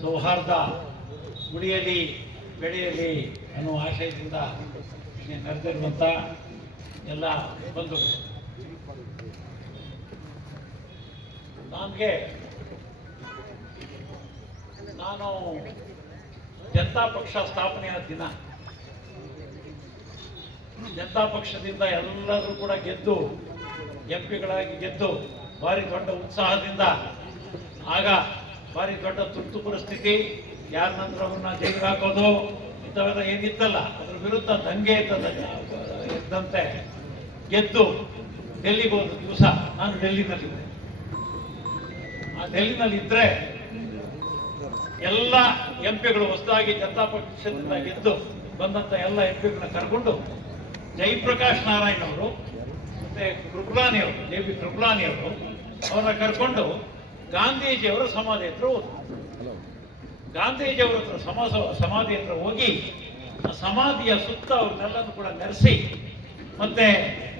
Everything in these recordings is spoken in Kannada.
ಸೌಹಾರ್ದ ಉಳಿಯಲಿ ಬೆಳೆಯಲಿ ಅನ್ನುವ ಆಶಯದಿಂದ ನೆರೆದಿರುವಂಥ ಎಲ್ಲ ಬಂಧುಗಳು, ನಾನು ಜನತಾ ಪಕ್ಷ ಸ್ಥಾಪನೆಯ ದಿನ ಜನತಾ ಪಕ್ಷದಿಂದ ಎಲ್ಲರೂ ಕೂಡ ಗೆದ್ದು ಎಂಪಿಗಳಾಗಿ ಗೆದ್ದು ಭಾರಿ ದೊಡ್ಡ ಉತ್ಸಾಹದಿಂದ, ಆಗ ಭಾರಿ ದೊಡ್ಡ ತುರ್ತು ಪರಿಸ್ಥಿತಿ, ಯಾರ ನಂತರ ಅವ್ರನ್ನ ಜೈಲಿಗೆ ಹಾಕೋದು ಇಂಥವೆಲ್ಲ ಏನಿತ್ತಲ್ಲ, ಅದ್ರ ವಿರುದ್ಧ ದಂಗೆ ಇದ್ದಂತೆ ಗೆದ್ದು ಡೆಲ್ಲಿಗೆ ಹೋದ ದಿವಸ ನಾನು ಡೆಲ್ಲಿನಲ್ಲಿದ್ದೆ. ಆ ಡೆಲ್ಲಿನಲ್ಲಿ ಇದ್ರೆ ಎಲ್ಲ ಎಂಪಿಗಳು ಹೊಸದಾಗಿ ಜನತಾ ಪಕ್ಷದಿಂದ ಗೆದ್ದು ಬಂದಂತ ಎಲ್ಲ ಎಂಪಿಗಳನ್ನ ಕರ್ಕೊಂಡು ಜಯಪ್ರಕಾಶ್ ನಾರಾಯಣ್ ಅವರು ಮತ್ತೆ ಕೃಪಲಾನಿ ಅವರು, JB ಕೃಪಲಾನಿ ಅವರು ಅವರನ್ನ ಕರ್ಕೊಂಡು ಗಾಂಧೀಜಿಯವರ ಸಮಾಧಿ ಹತ್ರ ಹೋದ್ರು. ಗಾಂಧೀಜಿಯವರ ಹತ್ರ ಸಮಾಧಿ ಹತ್ರ ಹೋಗಿ ಆ ಸಮಾಧಿಯ ಸುತ್ತ ಅವ್ರನ್ನೆಲ್ಲರೂ ಕೂಡ ನೆರೆಸಿ, ಮತ್ತೆ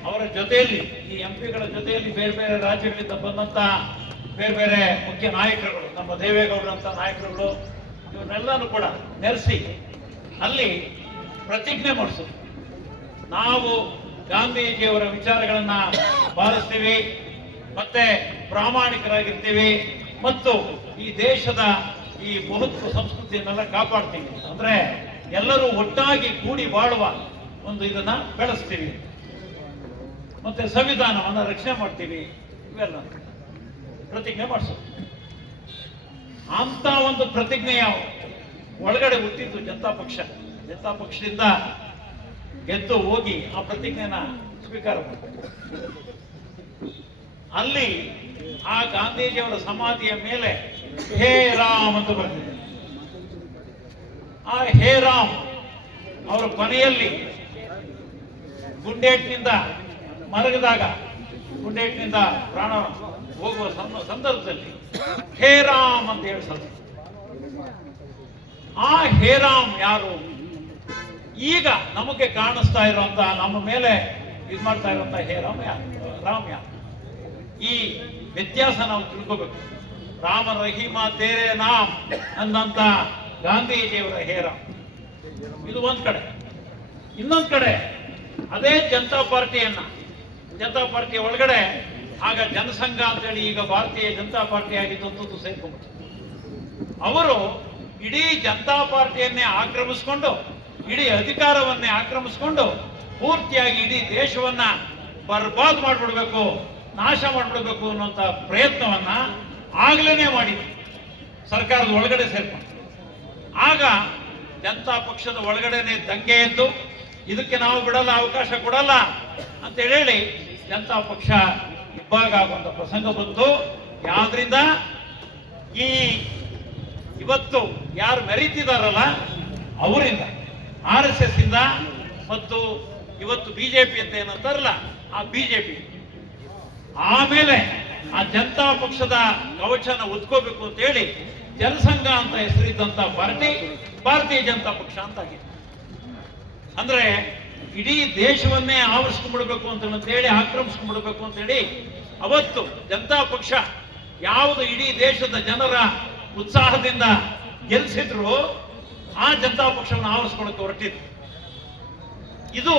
ಅವರ ಜೊತೆಯಲ್ಲಿ ಈ ಎಂಪಿಗಳ ಜೊತೆಯಲ್ಲಿ ಬೇರೆ ಬೇರೆ ರಾಜ್ಯಗಳಿಂದ ಬಂದಂತ ಬೇರೆ ಬೇರೆ ಮುಖ್ಯ ನಾಯಕರುಗಳು, ನಮ್ಮ ದೇವೇಗೌಡರಂತ ನಾಯಕರುಗಳು, ಇವನ್ನೆಲ್ಲರೂ ಕೂಡ ನೆರೆಸಿ ಅಲ್ಲಿ ಪ್ರತಿಜ್ಞೆ ಮಾಡಿಸಿದ್ರು. ನಾವು ಗಾಂಧೀಜಿಯವರ ವಿಚಾರಗಳನ್ನ ಪಾಲಿಸ್ತೀವಿ, ಮತ್ತೆ ಪ್ರಾಮಾಣಿಕರಾಗಿರ್ತೀವಿ, ಮತ್ತು ಈ ದೇಶದ ಈ ಬಹುತ್ವ ಸಂಸ್ಕೃತಿಯನ್ನೆಲ್ಲ ಕಾಪಾಡ್ತೀವಿ. ಅಂದ್ರೆ ಎಲ್ಲರೂ ಒಟ್ಟಾಗಿ ಕೂಡಿ ಬಾಳುವ ಒಂದು ಇದನ್ನ ಬೆಳೆಸ್ತೀವಿ, ಮತ್ತೆ ಸಂವಿಧಾನವನ್ನ ರಕ್ಷಣೆ ಮಾಡ್ತೀವಿ. ಇವೆಲ್ಲ ಪ್ರತಿಜ್ಞೆ ಮಾಡಿಸೋದು. ಅಂತ ಒಂದು ಪ್ರತಿಜ್ಞೆಯ ಒಳಗಡೆ ಹುಟ್ಟಿದ್ದು ಜನತಾ ಪಕ್ಷ. ಜನತಾ ಪಕ್ಷದಿಂದ ಗೆದ್ದು ಹೋಗಿ ಆ ಪ್ರತಿಜ್ಞೆನ ಸ್ವೀಕಾರ ಮಾಡ್ತಾರೆ. ಅಲ್ಲಿ ಆ ಗಾಂಧೀಜಿಯವರ ಸಮಾಧಿಯ ಮೇಲೆ ಹೇ ರಾಮ್ ಅಂತ ಬರ್ತಿದೆ. ಆ ಹೇ ರಾಮ್ ಅವರ ಕೊನೆಯಲ್ಲಿ ಗುಂಡೇಟಿನಿಂದ ಮಲಗಿದಾಗ, ಗುಂಡೇಟಿನಿಂದ ಪ್ರಾಣ ಹೋಗುವ ಸಂದರ್ಭದಲ್ಲಿ ಹೇ ರಾಮ್ ಅಂತ ಹೇಳಿಸೋದು. ಆ ಹೇ ರಾಮ್ ಯಾರು? ಈಗ ನಮಗೆ ಕಾಣಿಸ್ತಾ ಇರುವಂತ, ನಮ್ಮ ಮೇಲೆ ಇದು ಮಾಡ್ತಾ ಇರುವಂತ ಹೇ ರಾಮ್ ಯಾರು? ರಾಮ್ ಯಾರು? ಈ ವ್ಯತ್ಯಾಸ ನಾವು ತಿಳ್ಕೋಬೇಕು. ರಾಮ ರಹೀಮ ತೇರೆ ನಾಮ್ ಅಂದಂತ ಗಾಂಧೀಜಿಯವರ ಹೇ ರಾಮ್ ಇದು ಒಂದ್ ಕಡೆ. ಇನ್ನೊಂದ್ ಕಡೆ ಅದೇ ಜನತಾ ಪಾರ್ಟಿಯ ಒಳಗಡೆ ಆಗ ಜನಸಂಘ ಅಂತೇಳಿ ಈಗ ಭಾರತೀಯ ಜನತಾ ಪಾರ್ಟಿ ಆಗಿದ್ದು ಸೇರ್ಕೊಂಡ್ಬಿಟ್ಟು ಅವರು ಇಡೀ ಜನತಾ ಪಾರ್ಟಿಯನ್ನೇ ಆಕ್ರಮಿಸ್ಕೊಂಡು, ಇಡೀ ಅಧಿಕಾರವನ್ನೇ ಆಕ್ರಮಿಸ್ಕೊಂಡು ಪೂರ್ತಿಯಾಗಿ ಇಡೀ ದೇಶವನ್ನ ಬರ್ಬಾದ್ ಮಾಡ್ಬಿಡ್ಬೇಕು, ನಾಶ ಮಾಡ್ಬಿಡ್ಬೇಕು ಅನ್ನುವಂತ ಪ್ರಯತ್ನವನ್ನ ಆಗ್ಲೇನೆ ಮಾಡಿದ್ರು ಸರ್ಕಾರದ ಒಳಗಡೆ ಸೇರ್ಕೊಂಡು. ಆಗ ಜನತಾ ಪಕ್ಷದ ಒಳಗಡೆನೆ ದಂಗೆ ಎದ್ದು ಇದಕ್ಕೆ ನಾವು ಬಿಡಲ್ಲ, ಅವಕಾಶ ಕೊಡಲ್ಲ ಅಂತ ಹೇಳಿ ಜನತಾ ಪಕ್ಷ ಇಬ್ಬಾಗ ಆಗುವಂತ ಪ್ರಸಂಗ ಬಂತು. ಯಾವ್ದ್ರಿಂದ? ಈ ಇವತ್ತು ಯಾರು ಮೆರೀತಿದಾರಲ್ಲ ಅವರಿಂದ, RSS ಇಂದ, ಮತ್ತು ಇವತ್ತು ಬಿಜೆಪಿ ಅಂತ ಏನಂತಾರಲ್ಲ ಆ ಬಿಜೆಪಿ. ಆಮೇಲೆ ಆ ಜನತಾ ಪಕ್ಷದ ಕವಚನ ಉದ್ಕೋಬೇಕು ಅಂತ ಹೇಳಿ ಜನಸಂಘ ಅಂತ ಹೆಸರಿದ್ದಂತ ಪಾರ್ಟಿ ಭಾರತೀಯ ಜನತಾ ಪಕ್ಷ ಅಂತಾಗಿದೆ. ಅಂದ್ರೆ ಇಡೀ ದೇಶವನ್ನೇ ಆವರಿಸ್ಕೊಂಡ್ಬಿಡ್ಬೇಕು ಅಂತ ಹೇಳಿ, ಆಕ್ರಮಿಸ್ಕೊಂಡ್ಬಿಡ್ಬೇಕು ಅಂತ ಹೇಳಿ ಅವತ್ತು ಜನತಾ ಪಕ್ಷ ಯಾವುದು ಇಡೀ ದೇಶದ ಜನರ ಉತ್ಸಾಹದಿಂದ ಗೆಲ್ಲಿಸಿದ್ರು, ಆ ಜನತಾ ಪಕ್ಷವನ್ನು ಆವರಿಸ್ಕೊಳ್ಳೋಕೆ ಹೊರಟಿದ್ರು. ಇದು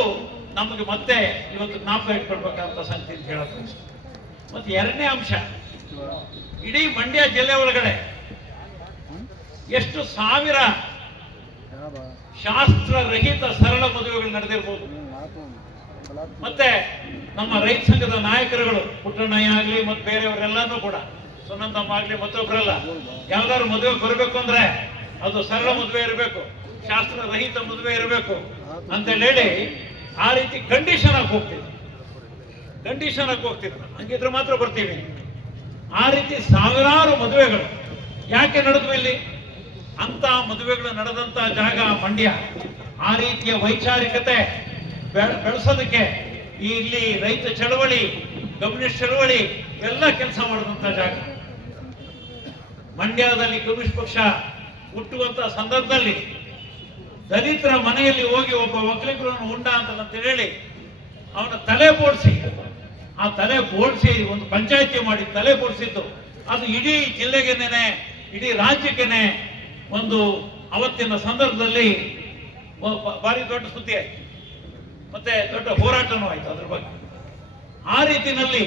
ನಮಗೆ ಮತ್ತೆ ಇವತ್ತು ಜ್ಞಾಪಕ ಇಟ್ಕೊಳ್ಬೇಕಂತ ಸಂಗತಿ ಅಂತ ಹೇಳೋದು. ಮತ್ತೆ ಎರಡನೇ ಅಂಶ, ಇಡೀ ಮಂಡ್ಯ ಜಿಲ್ಲೆ ಒಳಗಡೆ ಎಷ್ಟು ಸಾವಿರ ಶಾಸ್ತ್ರರಹಿತ ಸರಳ ಮದುವೆಗಳು ನಡೆದಿರ್ಬೋದು. ಮತ್ತೆ ನಮ್ಮ ರೈತ ಸಂಘದ ನಾಯಕರುಗಳು, ಪುಟ್ಟಣ್ಣಯ್ಯ ಆಗ್ಲಿ ಮತ್ತೆ ಬೇರೆಯವರೆಲ್ಲಾನು ಕೂಡ, ಸುನಂದಮ್ಮ ಆಗ್ಲಿ ಮತ್ತೊಬ್ಬರೆಲ್ಲ, ಯಾವ್ದಾದ್ರು ಮದುವೆ ಬರಬೇಕು ಅಂದ್ರೆ ಅದು ಸರಳ ಮದುವೆ ಇರಬೇಕು, ಶಾಸ್ತ್ರರಹಿತ ಮದುವೆ ಇರಬೇಕು ಅಂತ ಹೇಳಿ ಆ ರೀತಿ ಕಂಡೀಷನ್ ಆಗಿ ಹೋಗ್ತಿದ್ರು. ಹಂಗಿದ್ರೆ ಮಾತ್ರ ಬರ್ತೀವಿ. ಆ ರೀತಿ ಸಾವಿರಾರು ಮದುವೆಗಳು ಯಾಕೆ ನಡೆದ್ವು ಇಲ್ಲಿ? ಅಂತ ಮದುವೆಗಳು ನಡೆದಂತ ಜಾಗ ಮಂಡ್ಯ. ಆ ರೀತಿಯ ವೈಚಾರಿಕತೆ ಬೆಳೆಸೋದಕ್ಕೆ ಇಲ್ಲಿ ರೈತ ಚಳವಳಿ, ಕಮ್ಯುನಿಸ್ಟ್ ಚಳವಳಿ ಎಲ್ಲ ಕೆಲಸ ಮಾಡಿದಂತ ಜಾಗ. ಮಂಡ್ಯದಲ್ಲಿ ಕಮ್ಯುನಿಸ್ಟ್ ಪಕ್ಷ ಹುಟ್ಟುವಂತ ಸಂದರ್ಭದಲ್ಲಿ ದಲಿತರ ಮನೆಯಲ್ಲಿ ಹೋಗಿ ಒಬ್ಬ ಒಕ್ಕಲಿಗರನ್ನು ಉಂಡ ಅಂತ ಹೇಳಿ ಅವನ ತಲೆ ಬೋಡಿಸಿ, ಆ ತಲೆ ಬೋಡಿಸಿ ಒಂದು ಪಂಚಾಯಿತಿ ಮಾಡಿ ತಲೆ ಬೋಡಿಸಿದ್ದು, ಅದು ಇಡೀ ಜಿಲ್ಲೆಗೆನೆ, ಇಡೀ ರಾಜ್ಯಕ್ಕೇನೆ ಒಂದು ಅವತ್ತಿನ ಸಂದರ್ಭದಲ್ಲಿ ಭಾರಿ ದೊಡ್ಡ ಸುದ್ದಿ ಆಯ್ತು, ಮತ್ತೆ ದೊಡ್ಡ ಹೋರಾಟನೂ ಆಯ್ತು ಅದ್ರ ಬಗ್ಗೆ. ಆ ರೀತಿಯಲ್ಲಿ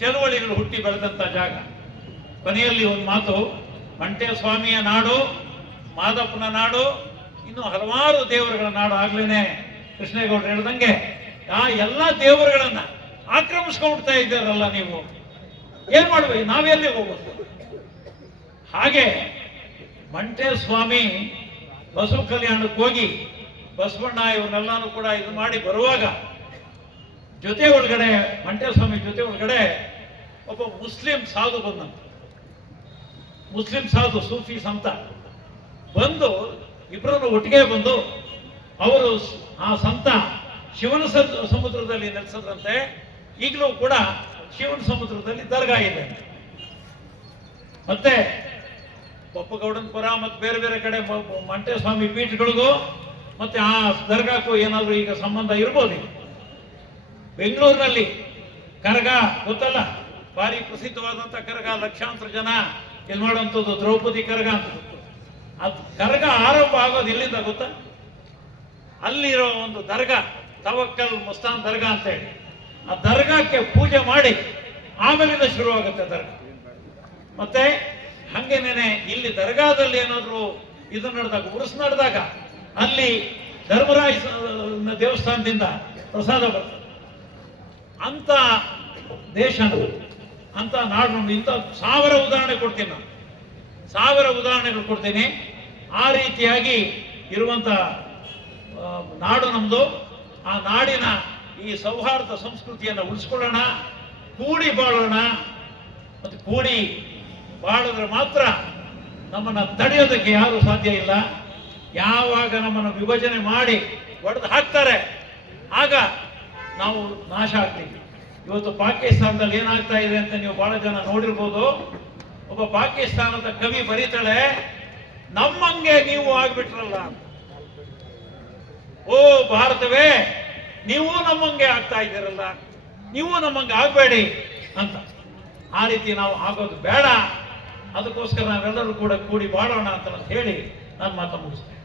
ಚಳವಳಿಗಳು ಹುಟ್ಟಿ ಬೆಳೆದಂತ ಜಾಗ. ಕೊನೆಯಲ್ಲಿ ಒಂದು ಮಾತು, ಮಂಟೇಸ್ವಾಮಿಯ ಸ್ವಾಮಿಯ ನಾಡು, ಮಾದಪ್ಪನ ನಾಡು, ಇನ್ನು ಹಲವಾರು ದೇವರುಗಳ ನಾಡು. ಆಗ್ಲೇನೆ ಕೃಷ್ಣೇಗೌಡರು ಹೇಳ್ದಂಗೆ ಆ ಎಲ್ಲಾ ದೇವರುಗಳನ್ನ ಆಕ್ರಮಿಸ್ಕೊಂಡ್ಬಿಡ್ತಾ ಇದ್ದಾರಲ್ಲ, ನೀವು ಏನ್ ಮಾಡ್ಬೇಕು, ನಾವೆಲ್ಲಿ ಹೋಗ್ಬೇಕು? ಹಾಗೆ ಮಂಟೇಸ್ವಾಮಿ ಬಸವ ಕಲ್ಯಾಣಕ್ಕೆ ಹೋಗಿ ಬಸವಣ್ಣ ಇವನ್ನೆಲ್ಲಾನು ಕೂಡ ಇದು ಮಾಡಿ ಬರುವಾಗ ಜೊತೆ ಒಳಗಡೆ, ಮಂಟೇಸ್ವಾಮಿ ಜೊತೆ ಒಳಗಡೆ ಒಬ್ಬ ಮುಸ್ಲಿಂ ಸಾಧು ಬಂದಂತ. ಮುಸ್ಲಿಂ ಸಾಧು, ಸೂಫಿ ಸಂತ ಬಂದು ಇಬ್ಬರನ್ನು ಒಟ್ಟಿಗೆ ಬಂದು ಅವರು ಆ ಸಂತ ಶಿವನ ಸಮುದ್ರದಲ್ಲಿ ನೆಲೆಸದಂತೆ, ಈಗಲೂ ಕೂಡ ಶಿವನ ಸಮುದ್ರದಲ್ಲಿ ದರ್ಗಾ ಇದೆ. ಮತ್ತೆ ಬಪ್ಪಗೌಡನಪುರ ಮತ್ತು ಬೇರೆ ಬೇರೆ ಕಡೆ ಮಂಟೇಸ್ವಾಮಿ ಪೀಠಗಳಿಗೂ ಮತ್ತೆ ಆ ದರ್ಗಾಕ್ಕೂ ಏನಾದರೂ ಈಗ ಸಂಬಂಧ ಇರ್ಬೋದು. ಬೆಂಗಳೂರಿನಲ್ಲಿ ಕರಗ ಗೊತ್ತಲ್ಲ, ಭಾರಿ ಪ್ರಸಿದ್ಧವಾದಂಥ ಕರಗ, ಲಕ್ಷಾಂತರ ಜನ ಇದು ಮಾಡುವಂಥದ್ದು ದ್ರೌಪದಿ ಕರಗ ಅಂತ. ಅದು ಕರಗ ಆರಂಭ ಆಗೋದು ಇಲ್ಲಿಂದ ಗೊತ್ತಾ? ಅಲ್ಲಿರೋ ಒಂದು ದರ್ಗಾ, ತವಕ್ಕಲ್ ಮುಸ್ತಾನ್ ದರ್ಗಾ ಅಂತ ಹೇಳಿ, ಆ ದರ್ಗಾಕ್ಕೆ ಪೂಜೆ ಮಾಡಿ ಆಮೇಲಿಂದ ಶುರುವಾಗುತ್ತೆ ದರ್ಗಾ. ಮತ್ತೆ ಹಂಗೇನೇನೆ ಇಲ್ಲಿ ದರ್ಗಾದಲ್ಲಿ ಏನಾದ್ರು ಇದು ನಡೆದಾಗ, ಉರುಸು ನಡೆದಾಗ ಅಲ್ಲಿ ಧರ್ಮರಾಯ ದೇವಸ್ಥಾನದಿಂದ ಪ್ರಸಾದ ಬರ್ತದೆ. ಅಂತ ದೇಶ ಅಂತ ನಾಡು, ಇಂಥ 1000 ಉದಾಹರಣೆ ಕೊಡ್ತೀನಿ ನಾನು, 1000 ಉದಾಹರಣೆಗಳು ಕೊಡ್ತೀನಿ. ಆ ರೀತಿಯಾಗಿ ಇರುವಂತ ನಾಡು ನಮ್ದು. ಆ ನಾಡಿನ ಈ ಸೌಹಾರ್ದ ಸಂಸ್ಕೃತಿಯನ್ನು ಉಳಿಸ್ಕೊಳ್ಳೋಣ, ಕೂಡಿ ಬಾಳೋಣ. ಮತ್ತು ಕೂಡಿ ಬಾಳಿದ್ರೆ ಮಾತ್ರ ನಮ್ಮನ್ನ ತಡೆಯೋದಕ್ಕೆ ಯಾರು ಸಾಧ್ಯ ಇಲ್ಲ. ಯಾವಾಗ ನಮ್ಮನ್ನು ವಿಭಜನೆ ಮಾಡಿ ಒಡೆದು ಹಾಕ್ತಾರೆ, ಆಗ ನಾವು ನಾಶ ಆಗ್ತೀವಿ. ಇವತ್ತು ಪಾಕಿಸ್ತಾನದಲ್ಲಿ ಏನಾಗ್ತಾ ಇದೆ ಅಂತ ನೀವು ಬಹಳ ಜನ ನೋಡಿರ್ಬೋದು. ಒಬ್ಬ ಪಾಕಿಸ್ತಾನದ ಕವಿ ಬರೀತಾಳೆ, ನಮ್ಮಂಗೆ ನೀವು ಆಗ್ಬಿಟ್ರಲ್ಲ, ಓ ಭಾರತವೇ ನೀವು ನಮ್ಮಂಗೆ ಆಗ್ತಾ ಇದ್ದೀರಲ್ಲ, ನೀವು ನಮ್ಮಂಗೆ ಆಗ್ಬೇಡಿ ಅಂತ. ಆ ರೀತಿ ನಾವು ಆಗೋದು ಬೇಡ. ಅದಕ್ಕೋಸ್ಕರ ನಾವೆಲ್ಲರೂ ಕೂಡ ಕೂಡಿ ಬಾಳೋಣ ಅಂತ ಹೇಳಿ ನಾನು ಮಾತು ಮುಗಿಸ್ತೇನೆ.